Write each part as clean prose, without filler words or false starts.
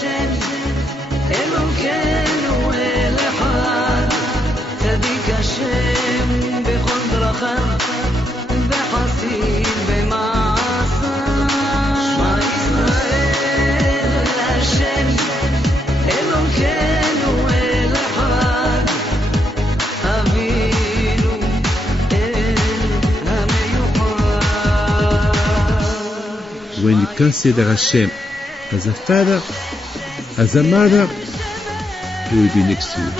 השם אלוקינו אל אחד צדיק השם בכל דרכיו וחסיד במעשיו שמע ישראל השם אלוקינו אל אחד אבינו אל המיוחד. When you consider Hashem as a father, as a mother, He will be next to you.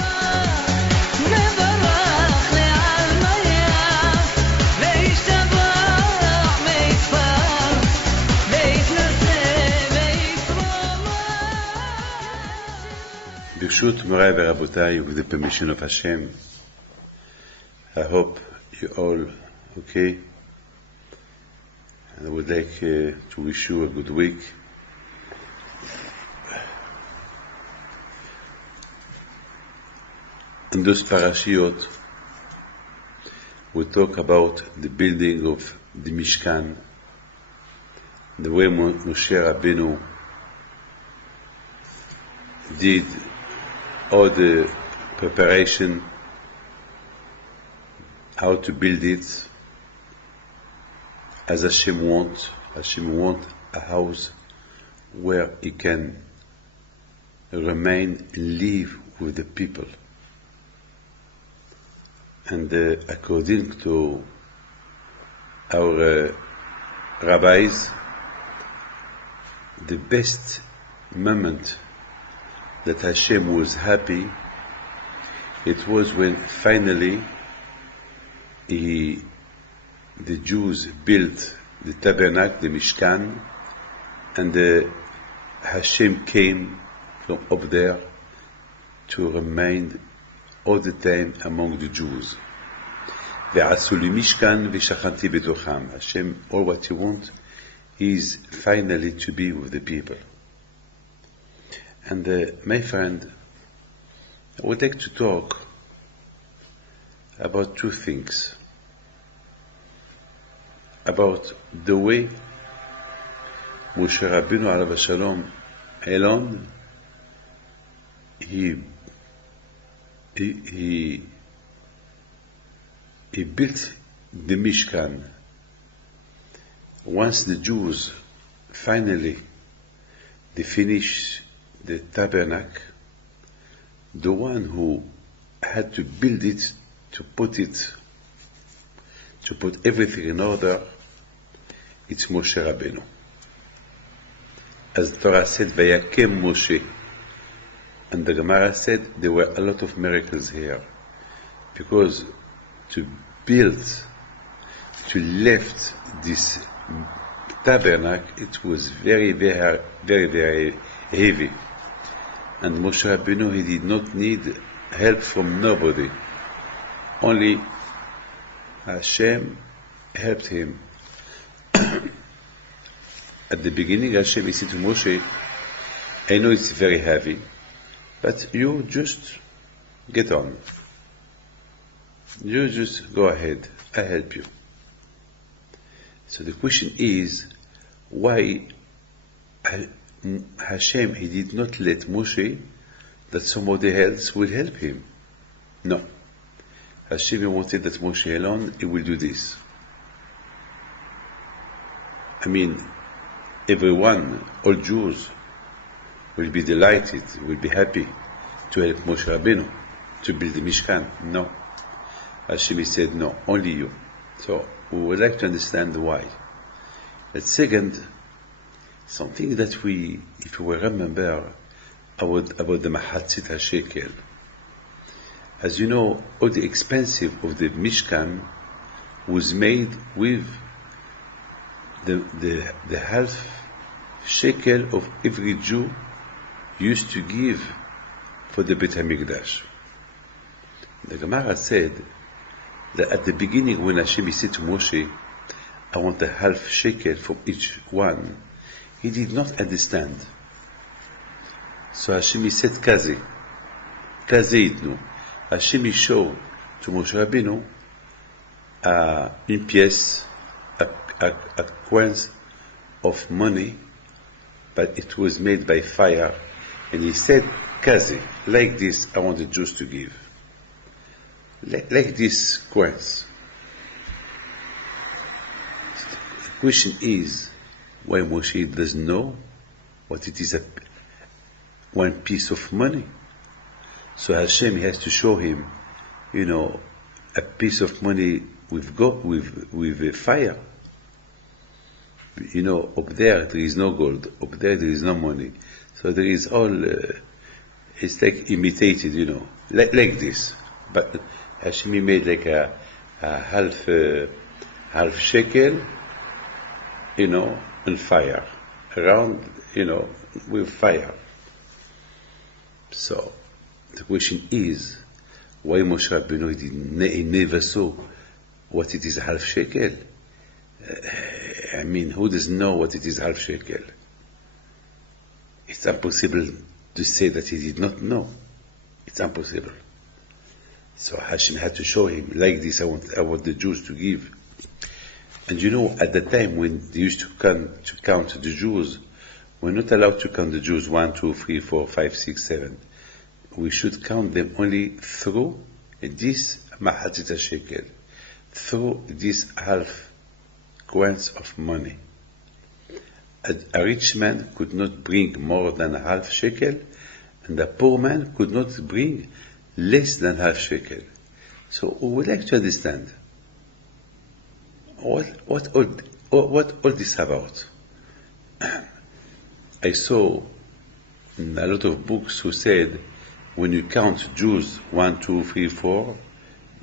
Birshut Morai Verabotai, with the permission of Hashem, I hope you all okay, and I would like to wish you a good week. In those parashiyot, we talk about the building of the Mishkan, the way Moshe Rabbeinu did all the preparation, how to build it, as Hashem wants. Hashem wants a house where He can remain and live with the people. And according to our rabbis, the best moment that Hashem was happy, it was when finally the Jews built the tabernacle, the Mishkan, and Hashem came from up there to remain all the time among the Jews. ועשו לי משכן ושכנתי בתוכם. Hashem, all what He wants is finally to be with the people. And my friend, I would like to talk about two things. About the way Moshe Rabbeinu alav shalom Elon, he built the Mishkan. Once the Jews finally they finished the tabernacle, the one who had to build it, to put everything in order, it's Moshe Rabbeinu. As the Torah said, Vayakem Moshe. And the Gemara said there were a lot of miracles here, because to lift this tabernacle, it was very, very, very, very heavy. And Moshe Rabbeinu, he did not need help from nobody. Only Hashem helped him. At the beginning, Hashem, he said to Moshe, I know it's very heavy, but you just get on. You just go ahead. I help you. So the question is, why Hashem, he did not let Moshe that somebody else will help him? No. Hashem wanted that Moshe alone, he will do this. I mean, everyone, all Jews, will be delighted, will be happy to help Moshe Rabbeinu to build the Mishkan. No. Hashem said, no, only you. So we would like to understand why. And second, something that if we will remember about the Mahatzit HaShekel. As you know, all the expensive of the Mishkan was made with the half shekel of every Jew used to give for the Beit HaMikdash. The Gemara said that at the beginning, when Hashem said to Moshe, I want a half shekel from each one, he did not understand. So Hashem said, Kaze itnu. Hashem showed to Moshe Rabbeinu une pièce, a coin of money, but it was made by fire, And he said, Kazi, like this, I want the Jews to give. Like this coins. The question is, why Moshe doesn't know what it is, one piece of money. So Hashem has to show him, a piece of money with a fire. Up there is no gold. Up there is no money. So there is all, it's like imitated, like this. But Hashem made like a half shekel, on fire. Around, with fire. So the question is, why Moshe Rabbeinu he never saw what it is half shekel? Who doesn't know what it is half shekel? It's impossible to say that he did not know. It's impossible. So Hashem had to show him, like this, I want the Jews to give. And at the time when they used to count the Jews, we're not allowed to count the Jews 1, 2, 3, 4, 5, 6, 7. We should count them only through this mahatzit shekel, through this half coins of money. A rich man could not bring more than a half shekel, and a poor man could not bring less than half shekel. So we would like to understand what all this about. I saw in a lot of books who said when you count Jews 1, 2, 3, 4,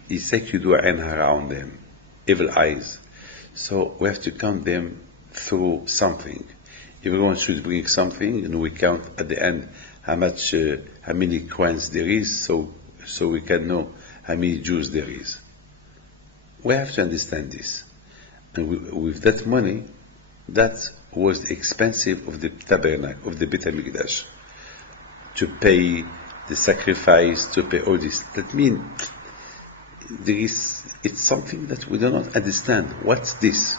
it's like you do an around them, evil eyes. So we have to count them through something. Everyone should bring something, and we count at the end how many coins there is, so we can know how many Jews there is. We have to understand this. And with that money, that was the expensive of the tabernacle, of the Beit HaMikdash, to pay the sacrifice, to pay all this. That means it's something that we do not understand. What's this?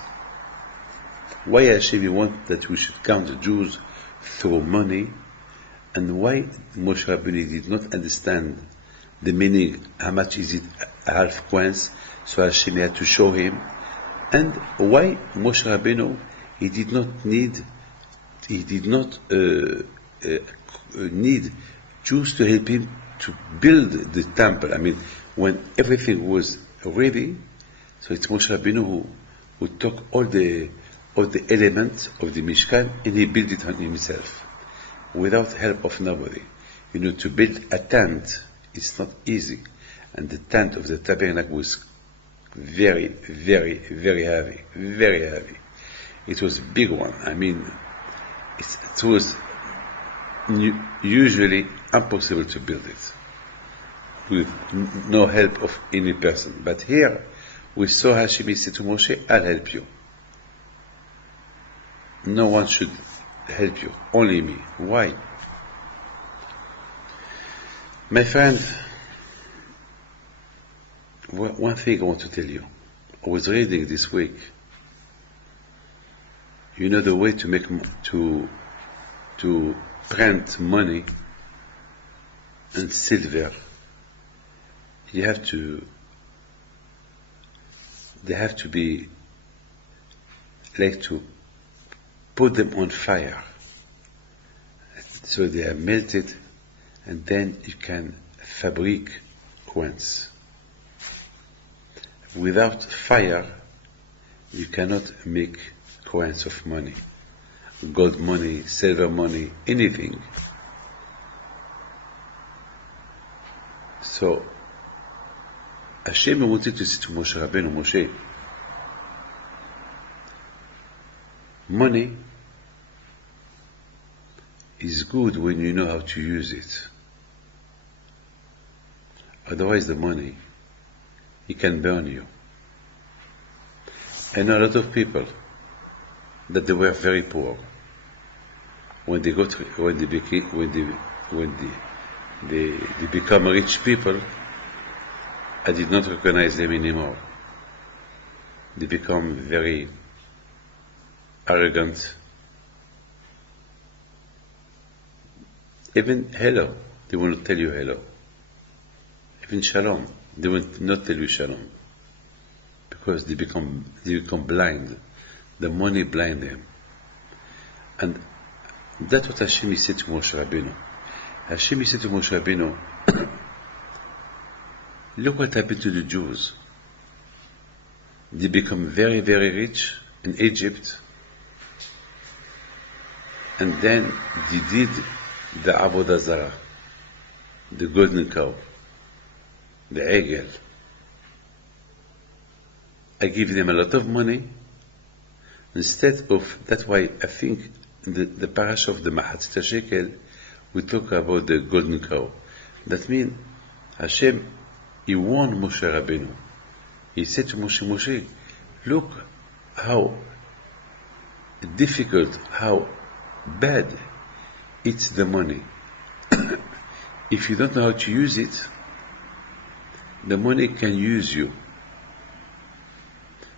Why Hashem want that we should count the Jews through money, and why Moshe Rabbeinu did not understand the meaning, how much is it, a half coins, so Hashem had to show him, and why Moshe Rabbeinu he did not need Jews to help him to build the temple. When everything was ready, so it's Moshe Rabbeinu who took all the elements of the Mishkan and he built it on himself, without help of nobody. To build a tent, it's not easy, and the tent of the tabernacle was very, very, very heavy, very heavy. It was a big one. It was usually impossible to build it with no help of any person. But here we saw Hashem say to Moshe, I'll help you. No one should help you, only me. Why? My friend, one thing I want to tell you. I was reading this week, the way to print money and silver, they have to be like to put them on fire, so they are melted, and then you can fabric coins. Without fire, you cannot make coins of money, gold money, silver money, anything. So Hashem wanted to say to Moshe Rabbeinu, Moshe, money is good when you know how to use it. Otherwise the money, it can burn you. I know a lot of people that they were very poor. When they become rich people, I did not recognize them anymore. They become very arrogant. Even hello, they will not tell you hello. Even shalom, they will not tell you shalom. Because they become blind. The money blind them. And that's what Hashem said to Moshe Rabbeinu. Hashem said to Moshe Rabbeinu, look what happened to the Jews. They become very, very rich in Egypt, and then they did the Avodah Zarah, the golden cow, the Egel. I give them a lot of money. Instead of, that's why I think the parasha of the Mahatzit Shekel, we talk about the golden cow. That means Hashem, He warned Moshe Rabbeinu. He said to Moshe, Moshe, look how difficult, how bad it's the money. If you don't know how to use it, the money can use you.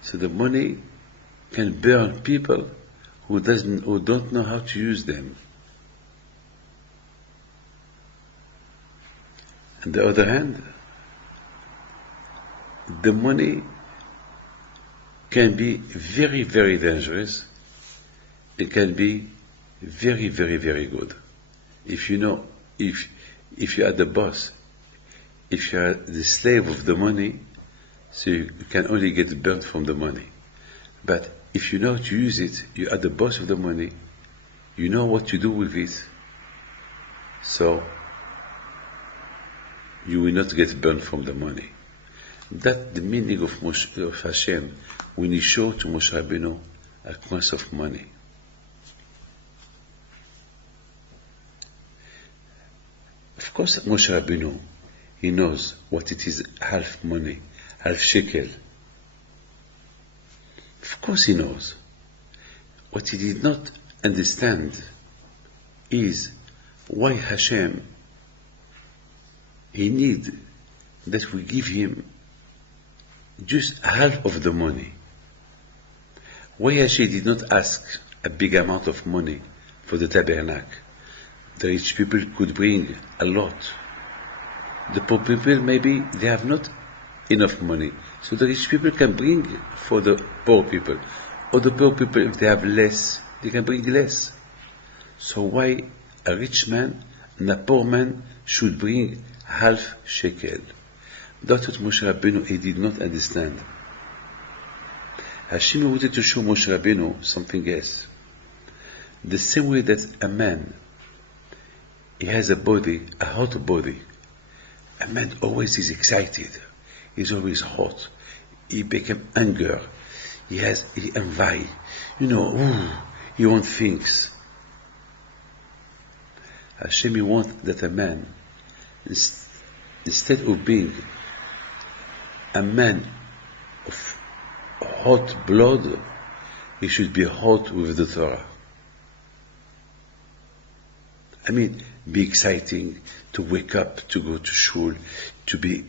So the money can burn people who don't know how to use them. On the other hand, the money can be very, very dangerous. It can be very, very, very good. If you know, if you are the boss, if you are the slave of the money, so you can only get burnt from the money. But if you know how to use it, you are the boss of the money, you know what to do with it, so you will not get burnt from the money. That's the meaning of Hashem when He showed to Moshe Rabbeinu a cost of money. Of course, Moshe Rabbeinu, he knows what it is, half money, half shekel. Of course he knows. What he did not understand is why Hashem, He need that we give Him just half of the money. Why Hashem did not ask a big amount of money for the tabernacle? The rich people could bring a lot. The poor people, maybe they have not enough money. So the rich people can bring for the poor people. Or the poor people, if they have less, they can bring less. So why a rich man and a poor man should bring half shekel? That's what Moshe Rabbeinu, he did not understand. Hashem wanted to show Moshe Rabbeinu something else. The same way that a man, he has a body, a hot body. A man always is excited. He's always hot. He became anger. He envy. He wants things. Hashem, he wants that a man, instead of being a man of hot blood, he should be hot with the Torah. I mean, be exciting to wake up, to go to shul, to be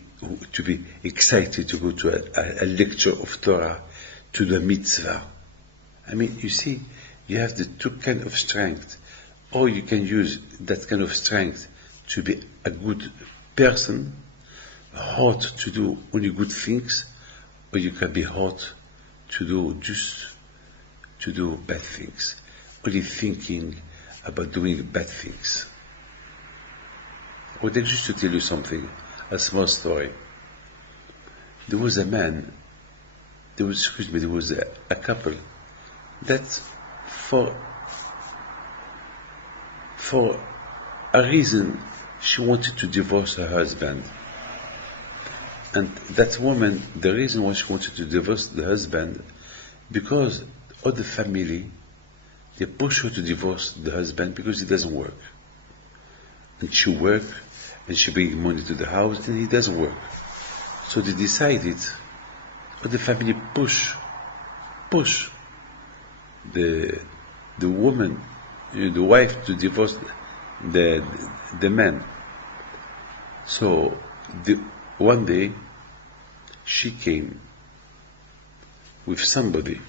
excited to go to a lecture of Torah, to the mitzvah. I mean, you see, you have the two kind of strength. Or you can use that kind of strength to be a good person, hot to do only good things, or you can be hot to do bad things, only thinking about doing bad things. I would like just to tell you something, a small story. There was a man, there was a couple that for a reason she wanted to divorce her husband. And that woman, the reason why she wanted to divorce the husband, because all the family, they push her to divorce the husband because he doesn't work. And she works, and she brings money to the house, and he doesn't work. So they decided, all the family push the woman, the wife, to divorce the man. So one day she came with somebody,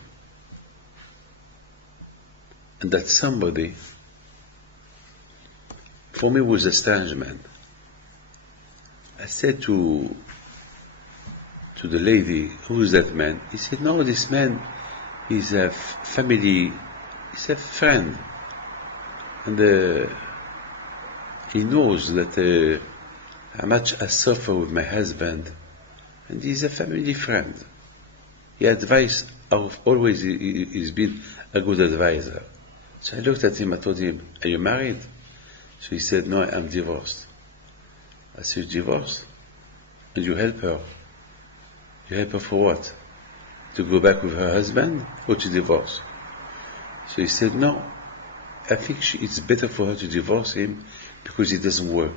and that somebody for me was a strange man. I said to the lady, who is that man? He said, no, this man is a family, he's a friend. And he knows that how much I suffer with my husband. And he's a family friend. He advised, always he's been a good advisor. So I looked at him, I told him, are you married? So he said, no, I'm divorced. I said, divorced? And you help her? You help her for what? To go back with her husband or to divorce? So he said, no, I think it's better for her to divorce him because it doesn't work.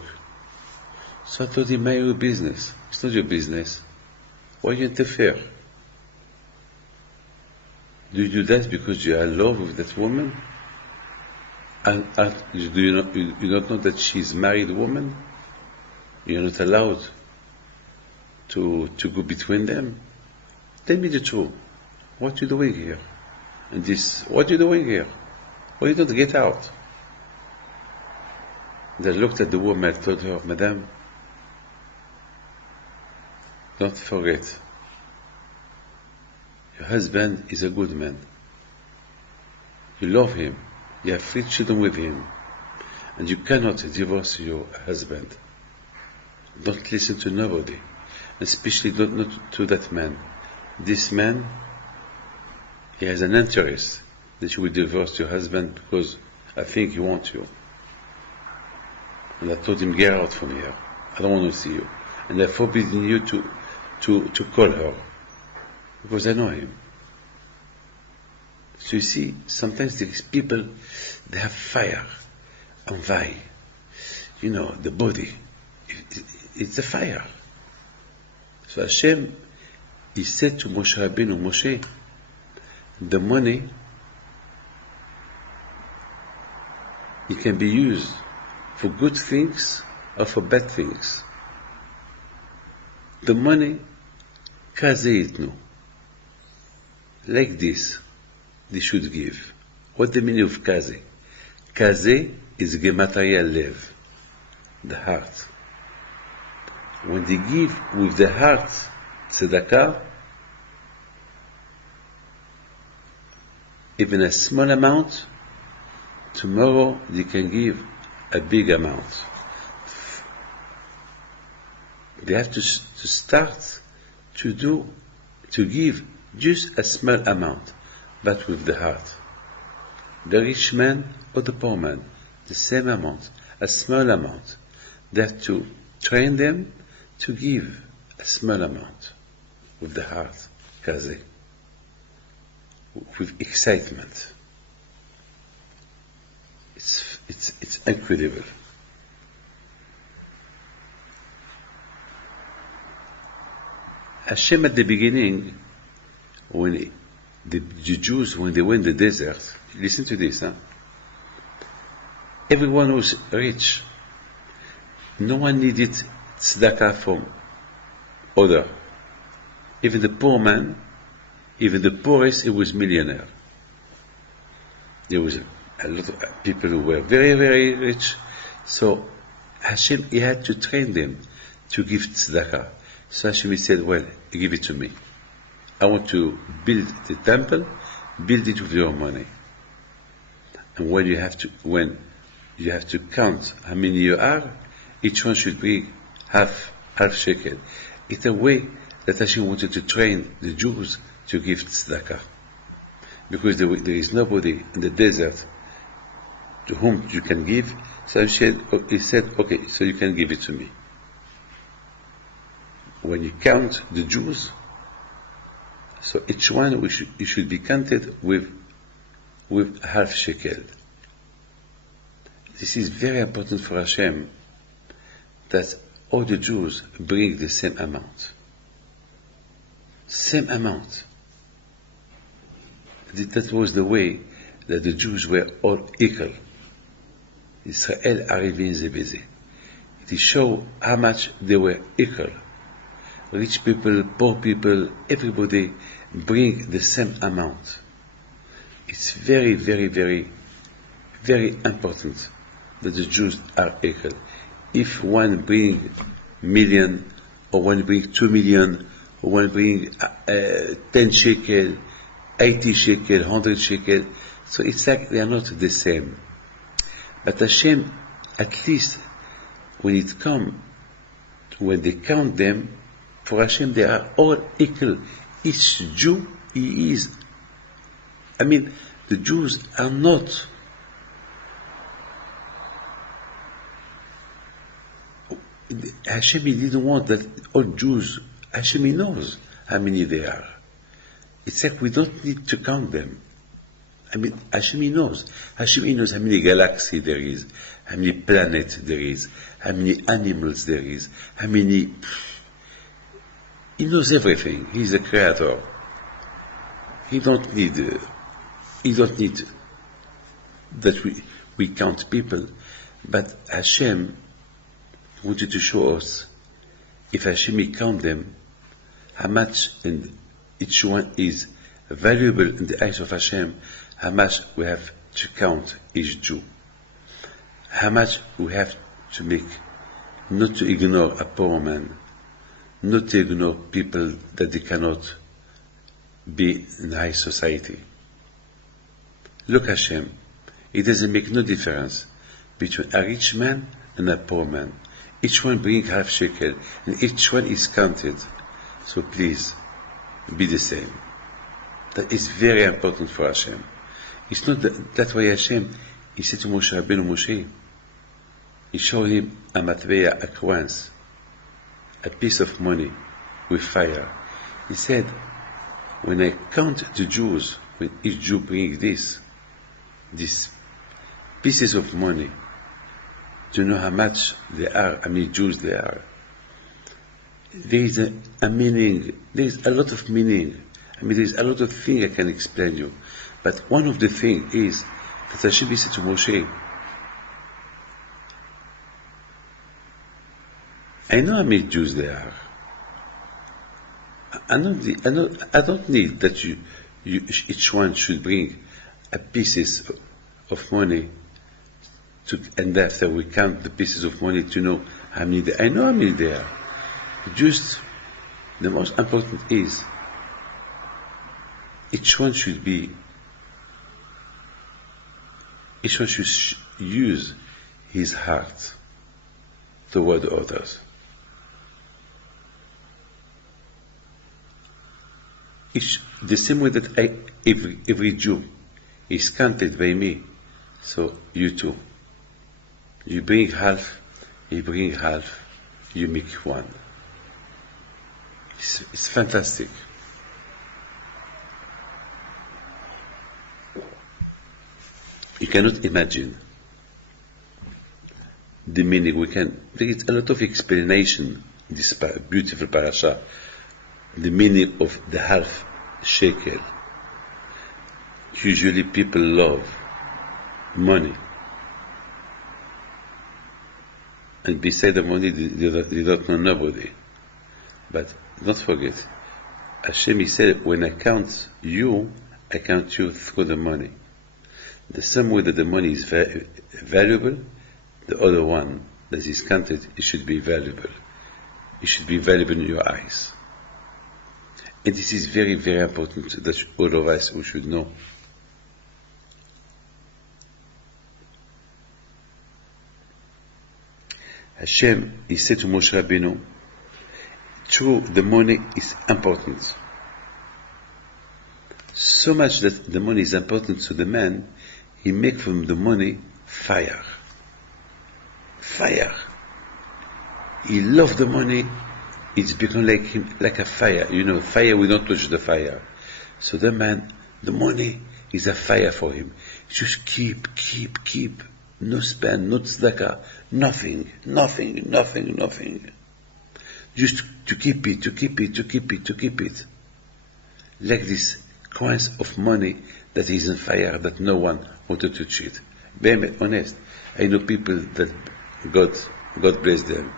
So I told him, mind your business. It's not your business. Why you interfere? Do you do that because you are in love with that woman? And do you don't know that she's a married woman? You're not allowed to go between them? Tell me the truth. What you doing here? And this, what you doing here? Why you don't get out? And I looked at the woman and told her, Madame, don't forget, your husband is a good man. You love him. You have 3 children with him. And you cannot divorce your husband. Don't listen to nobody. Especially not to that man. This man, he has an interest that you will divorce your husband because I think he wants you. And I told him, get out from here. I don't want to see you. And I forbidden you to call her. Because I know him. So you see, sometimes these people, they have fire, envy. You know, the body, it's a fire. So Hashem, he said to Moshe Rabbeinu, Moshe, the money, it can be used for good things or for bad things. The money, kaze itnu. Like this, they should give. What the meaning of kaze? Kaze is gematria lev, the heart. When they give with the heart, tzedakah, even a small amount, tomorrow they can give a big amount. They have to start to give just a small amount, but with the heart. The rich man or the poor man, the same amount, a small amount. They have to train them to give a small amount with the heart, kaze, with excitement. It's incredible. Hashem at the beginning, when the Jews, when they were in the desert, listen to this, everyone was rich. No one needed tzedakah from other. Even the poor man, even the poorest, he was millionaire. There was a lot of people who were very, very rich. So Hashem, he had to train them to give tzedakah. So Hashem said, well, give it to me. I want to build the temple, build it with your money. And when you have to count how many you are, each one should be half shekel. It's a way that Hashem wanted to train the Jews to give tzedakah. Because there is nobody in the desert to whom you can give. So he said, okay, so you can give it to me. When you count the Jews, so each one it should be counted with half shekel. This is very important for Hashem, that all the Jews bring the same amount. Same amount. That was the way that the Jews were all equal. Israel arrivé zebeze. It shows how much they were equal. Rich people, poor people, everybody bring the same amount. It's very, very, very, very important that the Jews are equal. If one bring million, or one bring 2 million, or one bring 10 shekel, 80 shekel, 100 shekel, so it's like they are not the same. But Hashem, at least when they count them, for Hashem they are all equal. Each Jew, he is. The Jews are not. Hashem didn't want that all Jews. Hashem knows how many they are. It's like we don't need to count them. Hashem knows. Hashem knows how many galaxies there is, how many planets there is, how many animals there is, how many. He knows everything. He's a creator. He don't need that we count people. But Hashem wanted to show us, if Hashem count them, how much, and each one is valuable in the eyes of Hashem, how much we have to count each Jew. How much we have to make, not to ignore a poor man, not to ignore people that they cannot be in high society. Look, Hashem, it doesn't make no difference between a rich man and a poor man. Each one brings half shekel, and each one is counted. So please, be the same. That is very important for Hashem. It's not that's why Hashem, he said to Moshe Rabbeinu, Moshe, he showed him a matveya, a coins, a piece of money with fire. He said, when I count the Jews, when each Jew brings these pieces of money, do you know how much they are, how many Jews there are? There is a meaning, there is a lot of meaning. There is a lot of things I can explain you. But one of the things is that Hashem said to Moshe, I know how many Jews there are. I don't need that you each one should bring a pieces of money and after we count the pieces of money to know how many there are. I know how many there are. Just the most important is each one should use his heart toward others. The same way that every Jew is counted by me, so you too. You bring half, you bring half, you make one. It's fantastic. You cannot imagine the meaning. There is a lot of explanation in this beautiful parasha, the meaning of the half shekel. Usually people love money. And beside the money, they don't know nobody. But don't forget, Hashem, he said, when I count you through the money. The same way that the money is valuable, the other one that is counted, it should be valuable. It should be valuable in your eyes. And this is very, very important that all of us we should know. Hashem, he said to Moshe Rabbeinu, true, the money is important. So much that the money is important to the man, he make from the money fire. Fire. He loved the money, it's become like a fire. You know, fire, we don't touch the fire. So the man, the money is a fire for him. Just keep. No spend, no tzedakah, nothing. Just to keep it. Like this coins of money that is in fire, that no one wanted to cheat. Be honest. I know people that God bless them.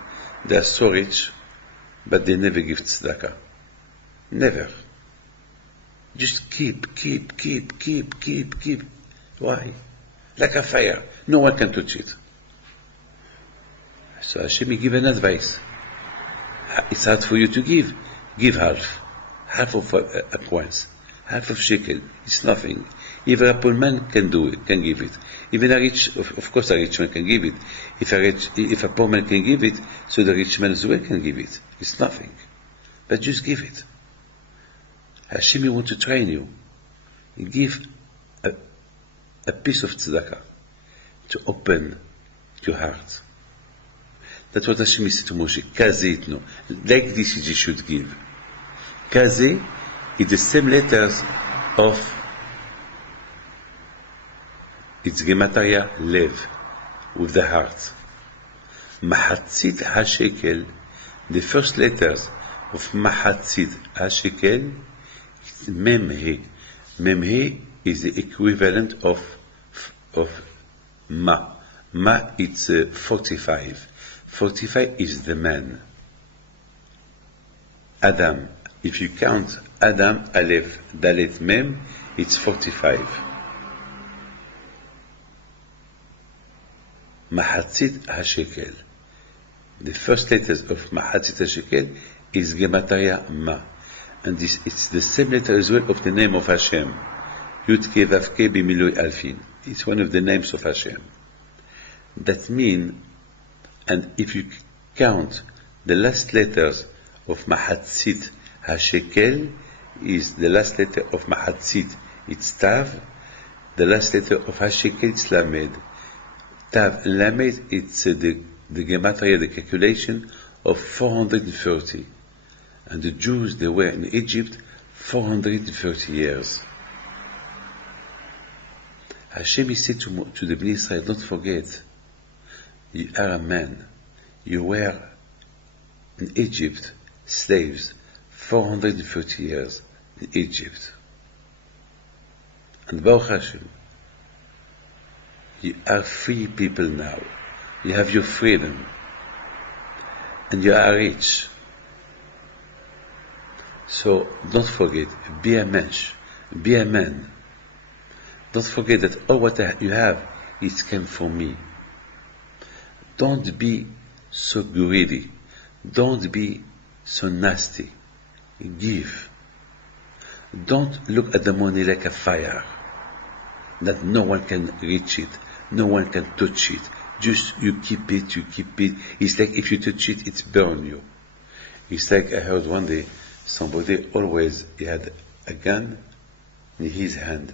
They are so rich, but they never give tzedakah. Never. Just keep. Why? Like a fire. No one can touch it. So Hashem will give an advice. It's hard for you to give. Give half of a points, half of shekel. It's nothing. Even a poor man can do it, can give it. Even a rich, of course, a rich man can give it. If a poor man can give it, so the rich man as well can give it. It's nothing, but just give it. Hashem will want to train you. Give a piece of tzedakah to open your heart. That's what Hashem said to Moshe. Kaze itno. Like this you should give. Kaze is the same letters of its gematria lev, with the heart. Mahatzit HaShekel, the first letters of Mahatzit HaShekel, is Mem-He. Mem-He is the equivalent of Ma. Ma, it's 45. 45 is the man. Adam. If you count Adam, Aleph, Dalet, Mem, it's 45. Mahatzit HaShekel. The first letters of Mahatzit HaShekel is Gematria Ma. And it's the same letter as well of the name of Hashem. Yud-Ke Vav-Ke B'Miloi Alfin. It's one of the names of Hashem. That means, and if you count the last letters of Mahatzit HaShekel, is the last letter of Mahatzit, it's Tav. The last letter of HaShekel, it's Lamed. Tav and Lamed, it's the gematria, the calculation of 430. And the Jews, they were in Egypt 430 years. Hashem said to the Bnei Israel, don't forget, you are a man. You were in Egypt, slaves, 430 years in Egypt. And Baruch Hashem, you are free people now. You have your freedom. And you are rich. So don't forget, be a mensch, be a man. Don't forget that all what you have, it came from me. Don't be so greedy. Don't be so nasty. Give. Don't look at the money like a fire, that no one can reach it, no one can touch it. Just you keep it, you keep it. It's like if you touch it, it burns you. It's like I heard one day, somebody always, he had a gun in his hand,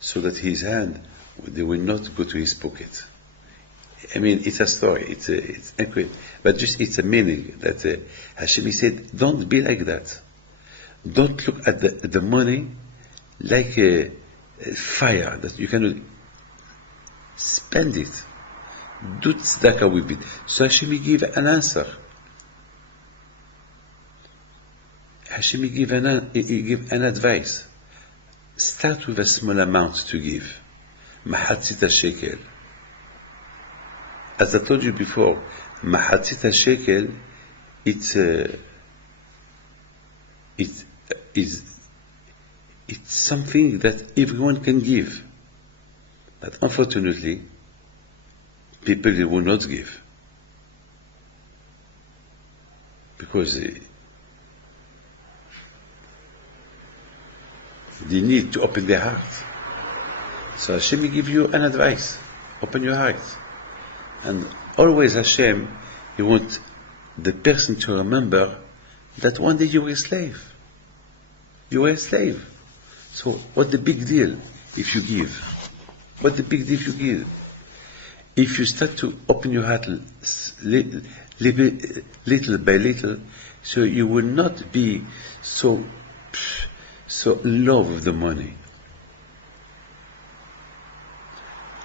so that his hand, they will not go to his pocket. I mean, it's a story, it's incredible, but just it's a meaning that Hashem said, don't be like that. Don't look at the money like a fire that you cannot spend it. Do tzedakah with it. So Hashem will give an answer. Hashem will give an advice. Start with a small amount to give. Mahatzit HaShekel. As I told you before, Mahatzit HaShekel, it's something that everyone can give. But unfortunately, people will not give. Because they need to open their heart. So Hashem will give you an advice. Open your heart. And always Hashem, He wants the person to remember that one day you were a slave. You were a slave. So what's the big deal if you give? What's the big deal if you give? If you start to open your heart little by little, so you will not be so in love with the money.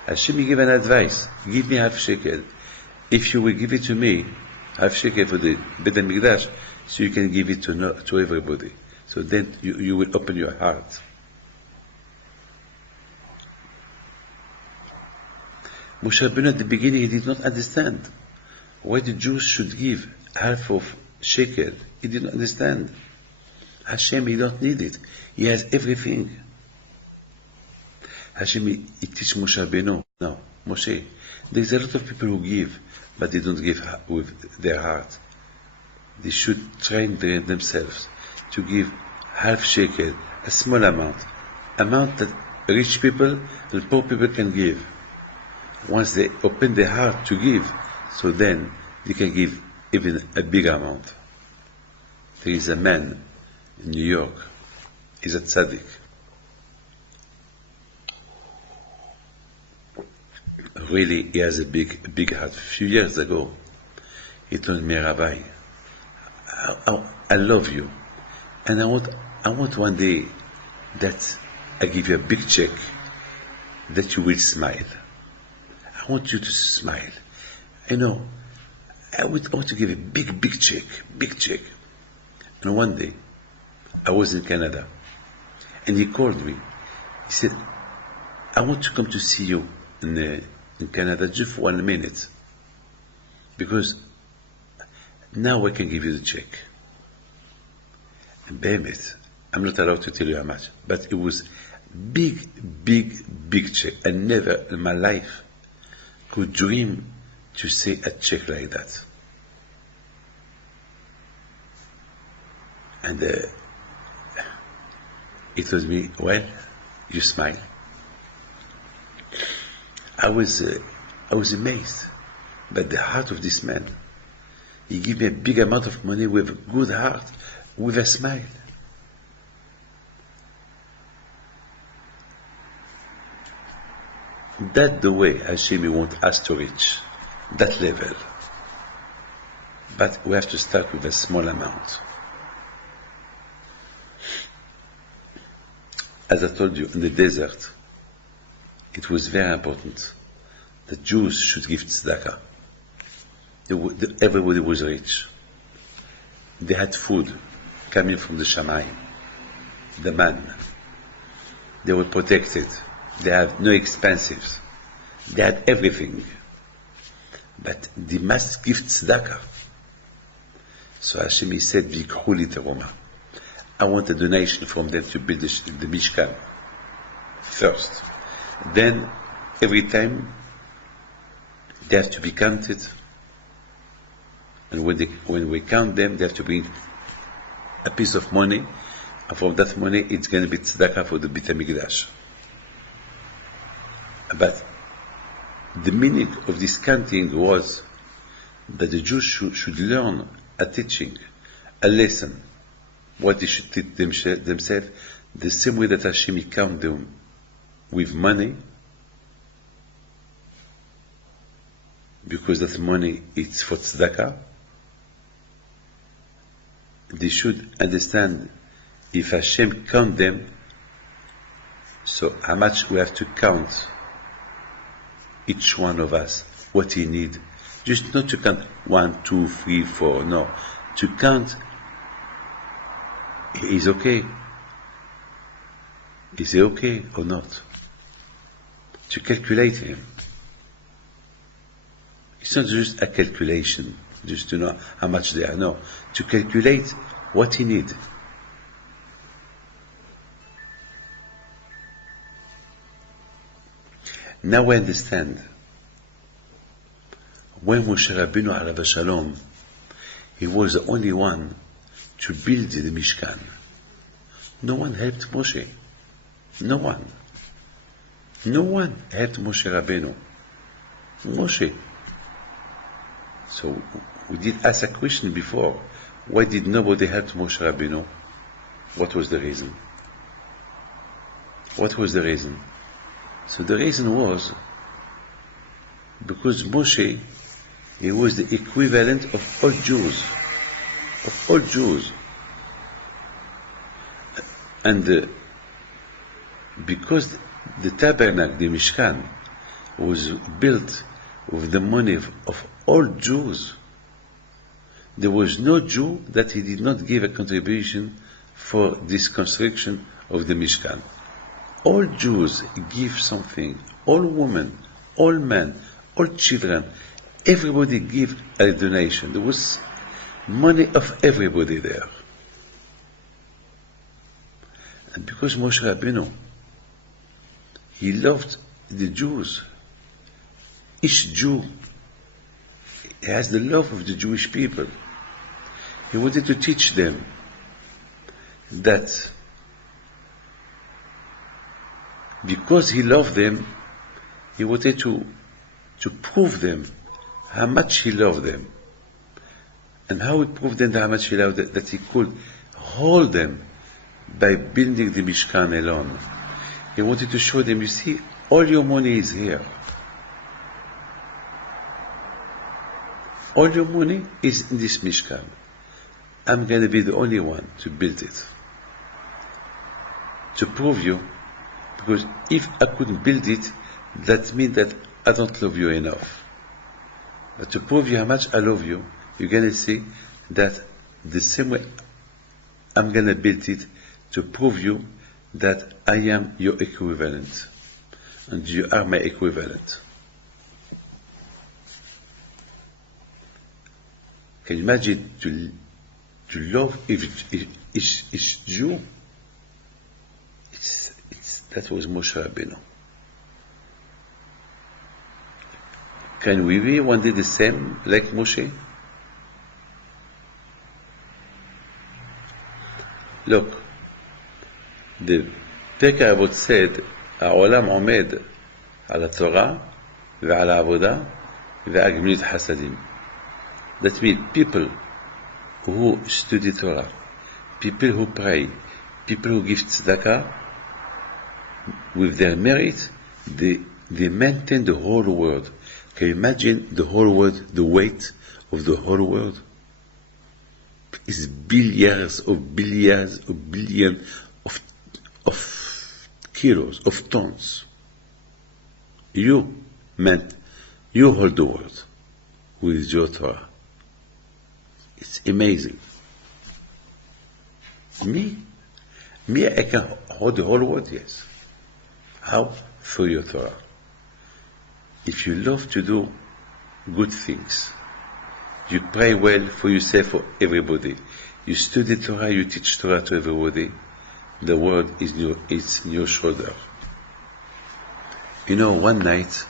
Hashem will give an advice. Give me half shekel. If you will give it to me, half shekel for the Beit HaMikdash, so you can give it to everybody. So then you will open your heart. Moshe Rabbeinu at the beginning, he did not understand why the Jews should give half of shekel. He did not understand. Hashem, he don't need it. He has everything. Hashem, he teach Moshe Rabbeinu. No. Moshe, there's a lot of people who give, but they don't give with their heart. They should train themselves to give half shekel, a small amount that rich people and poor people can give. Once they open their heart to give, so then they can give even a big amount. There is a man in New York, he's a tzaddik. Really, he has a big heart. A few years ago, he told me, Rabbi, I love you, and I want one day that I give you a big check that you will smile. I want you to smile. I want to give a big check. And one day, I was in Canada, and he called me. He said, I want to come to see you in Canada just for 1 minute, because now I can give you the check. And Behemet, I'm not allowed to tell you how much, but it was big check. I never in my life could dream to say a check like that. And he told me, well, you smile. I was amazed by the heart of this man. He gave me a big amount of money with a good heart, with a smile. That's the way Hashem wants us to reach, that level. But we have to start with a small amount. As I told you, in the desert, it was very important that Jews should give tzedakah. Everybody was rich. They had food coming from the Shamayim, the man. They were protected. They had no expenses. They had everything. But they must give tzedakah. So Hashem said, V'yikhu li teruma. I want a donation from them to build the Mishkan first. Then, every time, they have to be counted. And when we count them, they have to bring a piece of money. And from that money, it's going to be tzedakah for the Beit HaMikdash. But the meaning of this counting was that the Jews should learn a teaching, a lesson, what they should teach themselves, the same way that Hashem count them with money, because that money is for tzedakah. They should understand if Hashem count them, so how much we have to count each one of us, what he need. Just not to count 1, 2, 3, 4, no. To count, is okay. Is he okay or not? To calculate him. It's not just a calculation, just to know how much they are. No, to calculate what he needs. Now we understand. When Moshe Rabbeinu Alav Shalom, he was the only one to build the Mishkan. No one helped Moshe. No one. No one helped Moshe Rabbeinu. Moshe. So we did ask a question before. Why did nobody help Moshe Rabbeinu? What was the reason? What was the reason? So the reason was because Moshe, he was the equivalent of all Jews. Of all Jews. And because the tabernacle, the Mishkan, was built with the money of all Jews, there was no Jew that he did not give a contribution for this construction of the Mishkan. All Jews give something, all women, all men, all children, everybody give a donation. There was money of everybody there. And because Moshe Rabbeinu, he loved the Jews, each Jew has the love of the Jewish people. He wanted to teach them that because he loved them, he wanted to prove them how much he loved them. And how he proved them how much he loved them, that he could hold them by building the Mishkan alone. He wanted to show them, you see, all your money is here. All your money is in this Mishkan. I'm going to be the only one to build it. To prove you, because if I couldn't build it, that means that I don't love you enough. But to prove you how much I love you, you're going to see that the same way I'm going to build it to prove you that I am your equivalent and you are my equivalent. Can you imagine to love each Jew? That was Moshe Rabbeinu. Can we be one day the same like Moshe? Look, the Pirkei Avot said, העולם עומד על התורה ועל העבודה ועל גמילות חסדים. That means people who study Torah, people who pray, people who give tzedakah, with their merit, they maintain the whole world. Can you imagine the whole world, the weight of the whole world? It's billions of billions of kilos, of tons. You hold the world with your Torah. It's amazing. Me, I can hold the whole world, yes. How? Through your Torah. If you love to do good things, you pray well for yourself, for everybody, you study Torah, you teach Torah to everybody, the world is in your shoulder. You know, one night,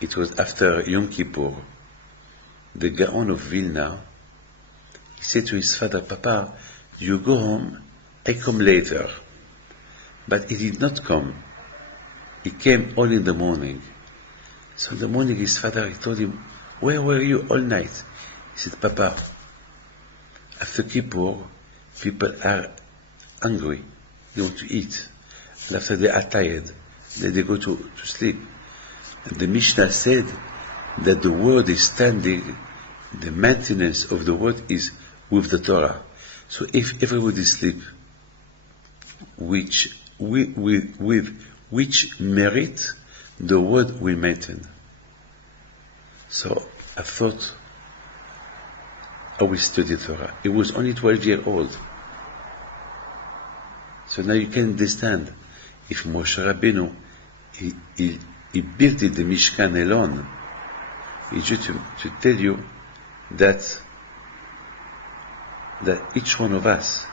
it was after Yom Kippur, the Gaon of Vilna, he said to his father, Papa, you go home, I come later. But he did not come. He came all in the morning. So in the morning his father, he told him, where were you all night? He said, Papa, after Kippur, people are hungry. They want to eat. And after they are tired, then they go to sleep. And the Mishnah said that the world is standing, the maintenance of the world is with the Torah. So if everybody sleep, with which merit the word will maintain. So I thought I will study Torah. It was only 12 years old. So now you can understand, if Moshe Rabbeinu, he built the Mishkan alone, it's just to tell you that each one of us,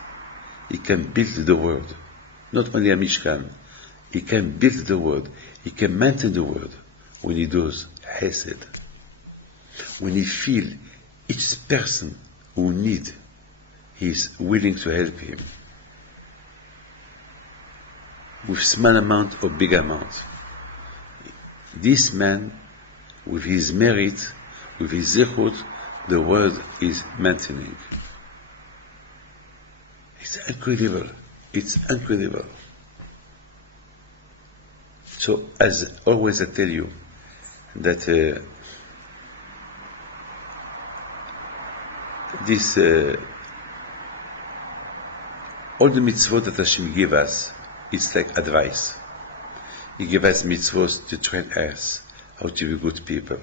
he can build the world. Not only a Mishkan, he can build the world, he can maintain the world when he does Hesed. When he feels each person who needs, he is willing to help him. With small amount or big amount. This man, with his merit, with his zichut, the world is maintaining. It's incredible. It's incredible. So, as always I tell you, that this all the mitzvot that Hashem give us, it's like advice. He give us mitzvot to train us how to be good people.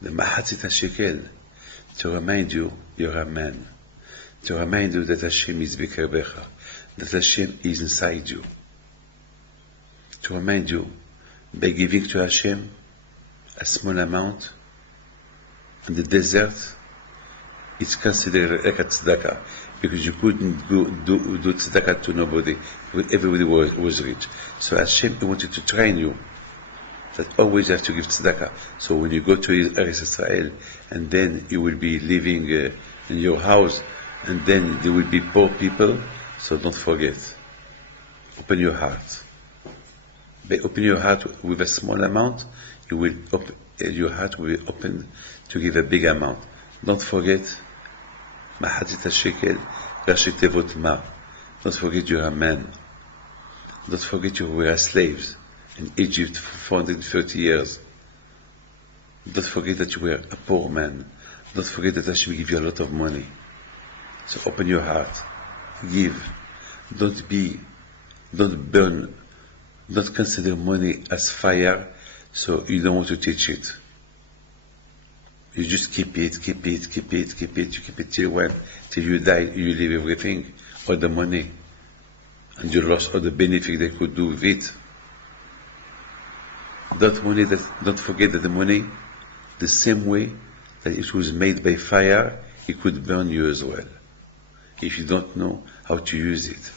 The Mahatzit HaShekel, to remind you you're a man, to remind you that Hashem is Bekerbecha, that Hashem is inside you, to remind you by giving to Hashem a small amount in the desert, it's considered like a tzedakah, because you couldn't do tzedakah to nobody, because everybody was rich. So Hashem wanted to train you that always you have to give tzedakah. So when you go to Eretz Israel, and then you will be living in your house, and then there will be poor people, so don't forget. Open your heart. Open your heart with a small amount, your heart will be open to give a big amount. Don't forget, Mahadita Shekel, Rashi Tevot Ma. Don't forget you are a man. Don't forget you were slaves in Egypt for 430 years. Don't forget that you were a poor man. Don't forget that Hashem give you a lot of money. So open your heart. Give. Don't burn. Don't consider money as fire, so you don't want to teach it. You just keep it. You keep it till when? Till you die, you leave everything, all the money, and you lost all the benefit they could do with it. Don't forget that the money, the same way that it was made by fire, it could burn you as well, if you don't know how to use it.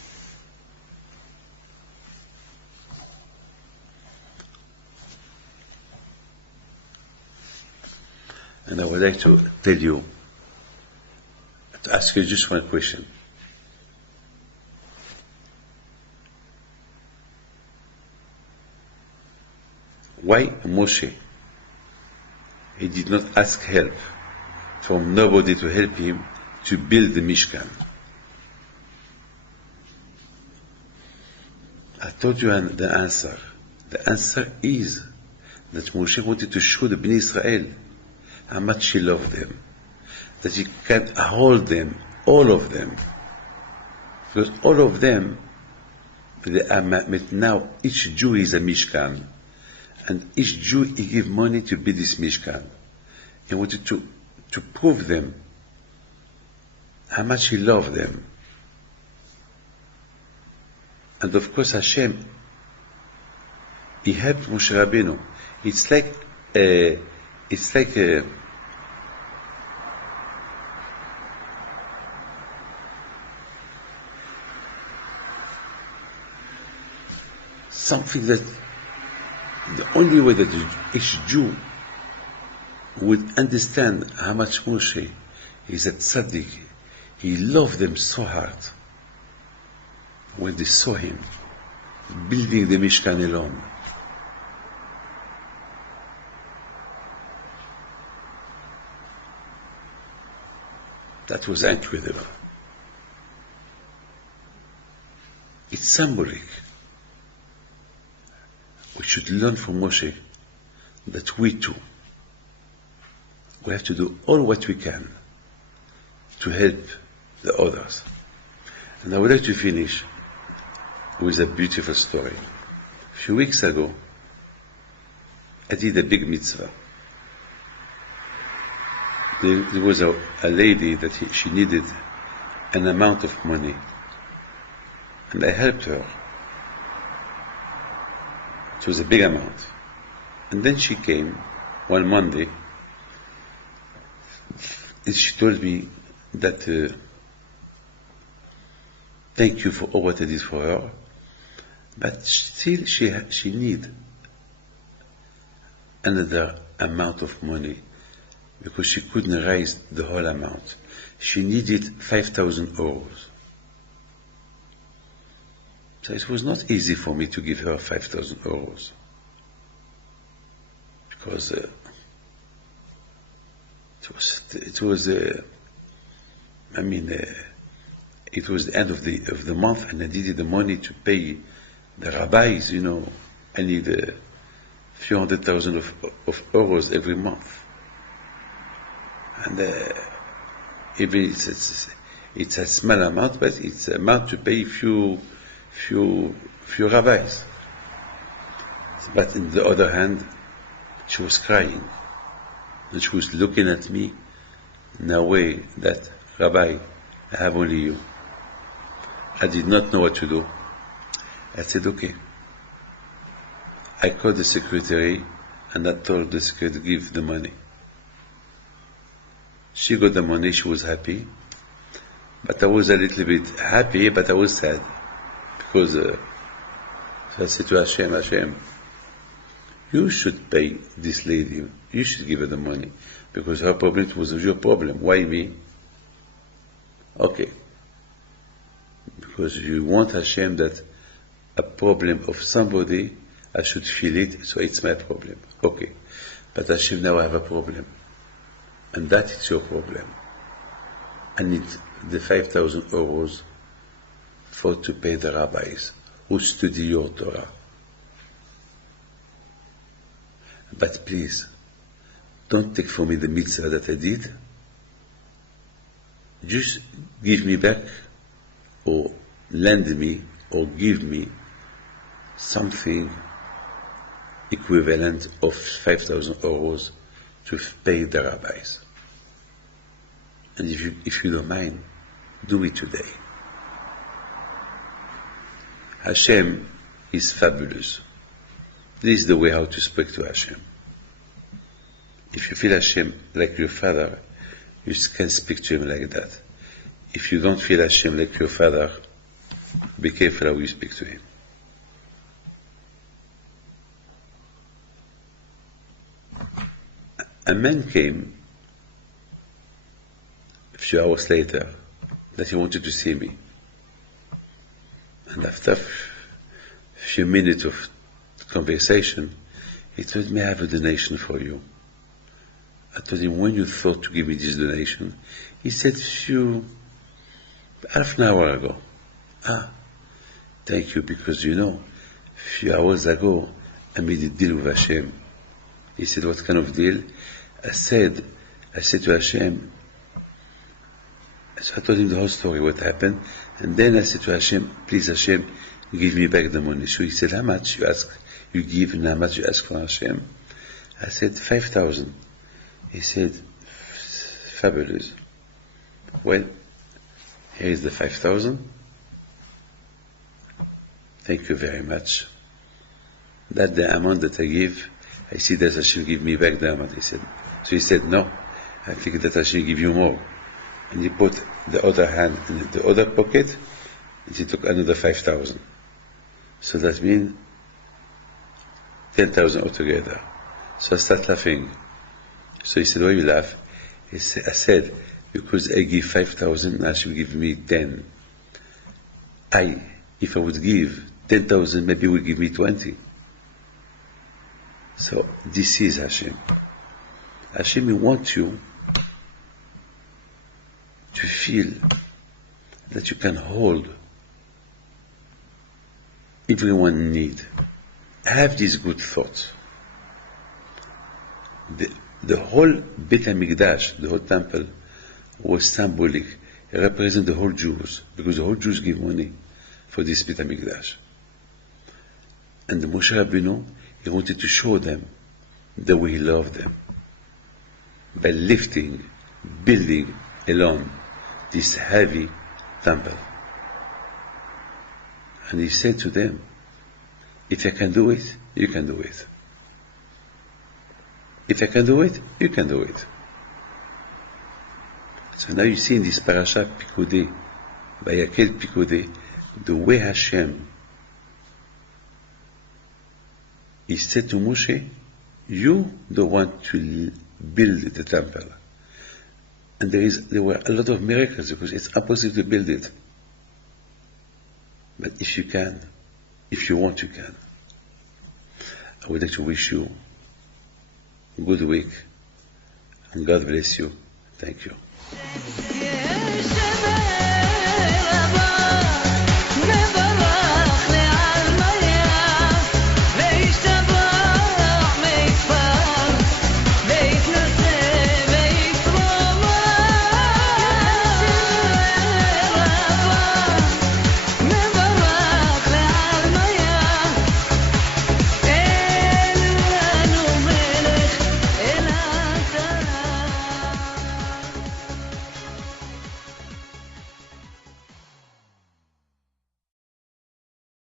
And I would like to tell you, to ask you just one question. Why Moshe, he did not ask help from nobody to help him to build the Mishkan? I told you the answer. The answer is that Moshe wanted to show the Bnei Israel how much he loved them, that he can hold them, all of them, because all of them, now each Jew is a Mishkan, and each Jew he gave money to build this Mishkan. He wanted to prove them how much he loved them. And of course Hashem, he helped Moshe Rabbeinu. It's like something that the only way that each Jew would understand how much Moshe is a tzaddik, he loved them so hard. When they saw him building the Mishkan alone, that was incredible. It's symbolic. We should learn from Moshe that we too, we have to do all what we can to help the others. And I would like to finish with a beautiful story. A few weeks ago, I did a big mitzvah. There was a lady that she needed an amount of money, and I helped her. It was a big amount. And then she came one Monday, and she told me that thank you for all what I did for her, but still she need another amount of money, because she couldn't raise the whole amount. She needed 5,000 euros. So it was not easy for me to give her 5,000 euros, because it was the end of the month, and I needed the money to pay the rabbis. I need a few 100,000 of euros every month. And even it's a small amount, but it's an amount to pay few rabbis. But on the other hand, she was crying, and she was looking at me in a way that, Rabbi, I have only you. I did not know what to do. I said, okay. I called the secretary, and I told the secretary to give the money. She got the money, she was happy, but I was a little bit happy, but I was sad, because I said to Hashem, You should pay this lady. You should give her the money because her problem was your problem. Why me? Okay. Because you want Hashem that a problem of somebody, I should feel it, so it's my problem. Okay. But Hashem, now I have a problem. And that is your problem. I need the 5,000 euros to pay the rabbis who study your Torah. But please, don't take from me the mitzvah that I did. Just give me back, or lend me, or give me something equivalent of 5,000 euros to pay the rabbis. And if you don't mind, do it today. Hashem is fabulous. This is the way how to speak to Hashem. If you feel Hashem like your father, you can speak to him like that. If you don't feel Hashem like your father, be careful how you speak to him. A man came a few hours later that he wanted to see me. And after a few minutes of conversation, he told me, I have a donation for you. I told him, when you thought to give me this donation? He said, half an hour ago. Thank you, because a few hours ago, I made a deal with Hashem. He said, what kind of deal? I said to Hashem, so I told him the whole story, what happened, and then I said to Hashem, please Hashem, give me back the money. So he said, how much you give, and how much you ask for Hashem? I said, 5,000. He said, fabulous. Well, here is the 5,000. Thank you very much. That's the amount that I give. I see that Hashem give me back the amount. So he said, no, I think that Hashem give you more. And he put the other hand in the other pocket, and he took another 5,000. So that means 10,000 altogether. So I start laughing. So he said, why you laugh? I said, because I give 5,000, Hashem give me 10. If I would give 10,000, maybe he would give me 20. So this is Hashem. Hashem wants you to feel that you can hold everyone in need. Have this good thought. The whole Beit HaMikdash, the whole temple, was symbolic. It represents the whole Jews, because the whole Jews give money for this Beit HaMikdash. And the Moshe Rabbeinu, he wanted to show them the way he loved them by building alone this heavy temple. And he said to them, if I can do it, you can do it. If I can do it, you can do it. So now you see in this parasha Pikudei, Vayakel Pikudei, the way Hashem, he said to Moshe, you don't want to build the temple. And there were a lot of miracles, because it's impossible to build it. But if you can, if you want, you can. I would like to wish you a good week, and God bless you. Thank you. Yeah,